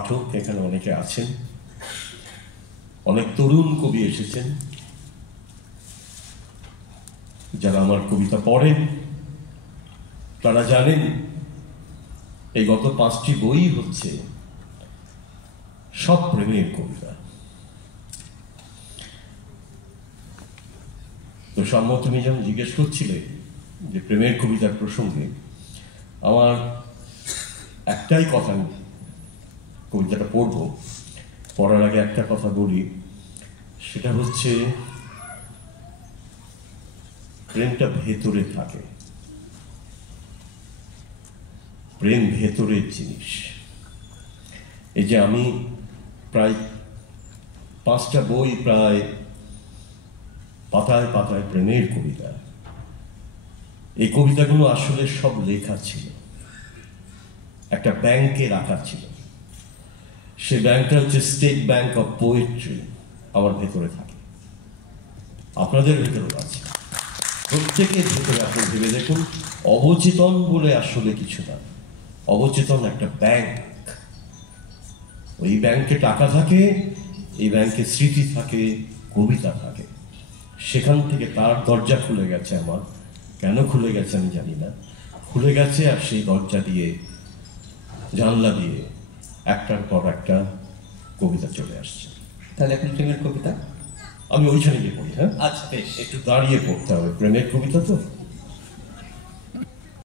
পাঠক এখানে অনেকে আছেন, অনেক তরুণ কবি এসেছেন যারা আমার কবিতা পড়েন। তারা জানেন এই গত 5টি বই হচ্ছে সব প্রেমের কবিতা। তো সম্মত তুমি যেমন জিজ্ঞেস করছিলে যে প্রেমের কবিতার প্রসঙ্গে, আমার একটাই কথা, কবিতাটা পড়ার আগে একটা কথা বলি, সেটা হচ্ছে প্রেমটা ভেতরে থাকে, প্রেম ভেতরের জিনিস। এই যে আমি প্রায় 5টা বই, প্রায় পাতায় পাতায় প্রেমের কবিতা, এই কবিতাগুলো আসলে সব লেখা ছিল, একটা ব্যাংকে রাখা ছিল। সে ব্যাংকটা হচ্ছে স্টেট ব্যাংক অফ পোয়েট্রি, আমার ভেতরে থাকে, আপনাদের ভেতরেও আছে, প্রত্যেকের ভেতরে। আপনি ভেবে দেখুন, অবচেতন বলে আসলে কিছু না, অবচেতন একটা ব্যাংক। ওই ব্যাংকে টাকা থাকে, এই ব্যাংকে স্মৃতি থাকে, কবিতা থাকে। সেখান থেকে তার দরজা খুলে গেছে আমার, কেন খুলে গেছে আমি জানি না, খুলে গেছে। আর সেই দরজা দিয়ে, জানলা দিয়ে একটার পর একটা কবিতা চলে আসছে। তাহলে এখন প্রেমের কবিতা আমি ওইখানে গিয়ে পড়ি। হ্যাঁ, আচ্ছা বেশ, একটু দাঁড়িয়ে পড়তে হবে, প্রেমের কবিতা তো।